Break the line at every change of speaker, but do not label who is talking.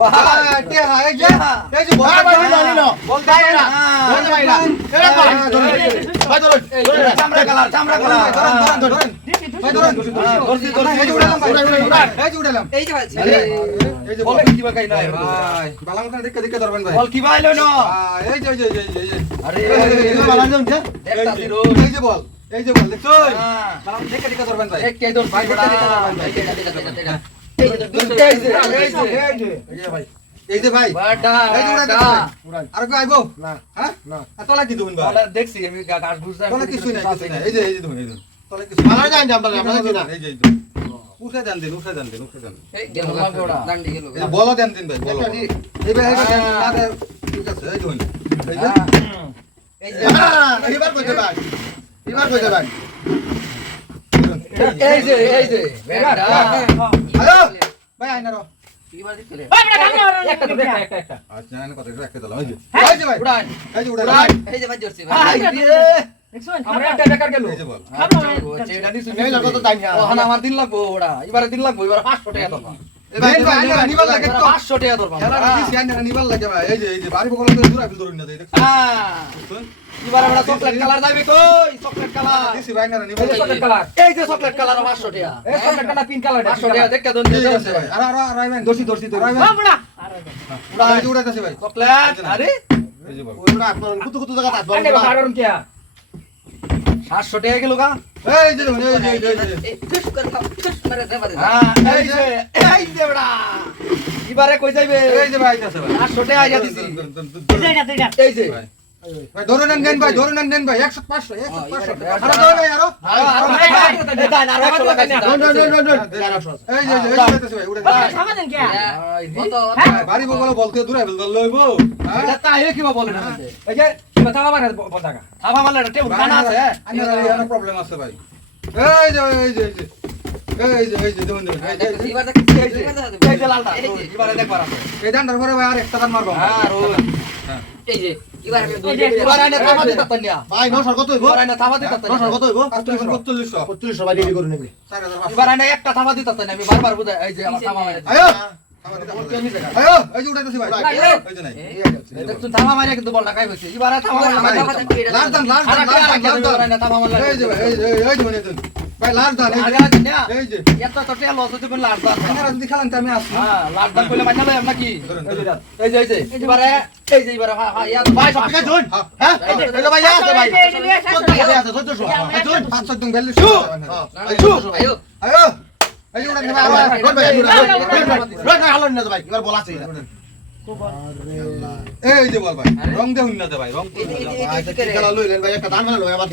বল।
এই
হ্যাঁ,
যে। হ্যাঁ, বলে
বালা মতন দেখে দেখে ধরবেন ভাই। দেখছ?
হ্যাঁ
দেখে ধরবেন ভাই। দেখে দেখে ধরবেন ভাই।
এই যে,
ভাই। এই যে ভাই।
বাডা
এই যে উড়াইতে
বাডা
ভাই। আর কেউ আইবো?
না,
হ্যাঁ?
না।
তোলা কি দেবেন ভাই?
দেখছি আমি গাছ ঘুরছি
তোলা কিছুই নাই, এই যে, এই যে দেবেন, এই যে। তোলা কিছুই
ভালো
নাই।
জানি আমরা, জানি না।
এই যে, এই যে। উঠে দেন দিন, উঠে দেন দিন, উঠে দেন।
এই গেল লাগবে ওটা
গেল
এই দেন দিন ভাই, বলও। এই ভাই, এই ভাই, দেন,
হ্যাঁ।
দেন। ঠিক আছে, এই দেখুন। এই যে।
এই যে
এবার কইতে ভাই। এবার কইতে ভাই।
এই যে এই যে
হ্যালো? ভাই, আইনা আচ্ছা।
হ্যাঁ। আমরা দিন লাগবো ওরা এবারে দিন লাগবো এবার 500 টাকা দরকার
এই ভাই,
দেন ভাই, আইনা নিবার লাগে তো।
500 টাকা দরকার
খেলার দিছি, আইনা নিবার লাগে ভাই। এই যে, এই যে, বাড়ি বগলে তো দূরে ফেল ধরুন না, এই দেখছ?
হ্যাঁ
শুন।
এবারে আমরা চকলেট কালার যাবে কই চকলেট কালার
দিছি ভাই, আইনা নিবার লাগে।
কালার এই যে চকলেট কালার 500 টাকা এই চকলেট কালার পিঙ্ক কালার 500 টাকা দেখে দন
ঠিক আছে ভাই। আর, আর, আর, আইবেন।
দর্শি দর্শি
আর আইবেন। এই যে উড়াইতেছে ভাই।
চকলেট আরে
এই যে বল।
ওইগুলো আপনার কুতু কুতু জায়গা
500 টাকা গেল গা
এই যে এই যে,
হ্যাঁ এবারে কই যাইবে
এই যে ভাই, আইতাছে ভাই।
500 টাকা আইয়া দিছি এই যে
ভাই। ভাই, ধরে নেন, নেন ভাই, ধরে নেন, নেন ভাই। একশো, পাঁচশো, একশো, পাঁচশো।
এবার-
আরও ধরে ভাই,
আরও। আরও আরও আরও 100 লাগাই
ডন, ডন, ডন, ডন, ডন।
এই যে, এই যে, এই যে ভাই, উড়াইতেছে।
কত
ভাই, বাড়ি বগলে বলতে দূরে ফেল ধরলে হইবো। হ্যাঁ?
এটা তাই কিবা বলে না এই যে থাবা মারে বলতাকা থাবা মারলে এটা টেবুল কানা আছে
ভাই। এই যে, এই যে, এই যে। এই যে, দেখুন, দেখুন, এই যে,
এবার দেখি
এই যে
এবার
এই যে লালটা
এই যে
এবারে
এই ডান্ডার পরে ভাই আর একটা টান মারবো আমরা।
আর
এই যে
একটা থাবা দিতা আমি বারবার বুঝাই এই যে আমার থাবা মারে।
আয়ো। খাবার দিতে হবে। আয়ো, এই যে উঠাইতেছি ভাই। এই যে নাই।
এই দেখ তুই কিন্তু
ভাই, এই যে, এই যে, এই যে, এই যে। ভাই, লাস্ট দান, এই
আগে
যে।
আছে না
এই যে।
এত তো টেল লস হচ্ছে কোন লাস্ট
আইনারা যদি খেলেন আমি আসব।
হ্যাঁ লাস্ট দান কইলে মাইনা লয় আমরা এই যে এই যে এবারে এই যে এবারে হ্যাঁ হ্যাঁ ইয়া
ভাই, সব ঠিক আছে,
হ্যাঁ।
হ্যাঁ? এই যে ভাই, আছে ভাই। চোদ্দশো আছে, চোদ্দশো।
এই পাঁচ ছয় দিন ভ্যালু
হ্যাঁ, এই
আয়ো
আয়ো। এই যে উঠাইতেছি ভাই,
ভাই,
এক।
ভাই, রোড ভাই, ভাই, রোড ভাই, হালো নিয়ে যাও ভাই, এবার বল আছে।
এই যে বল ভাই রং দেখুন না দে ভাই রং
খেলা লইলেন ভাই, একটা লই, আবার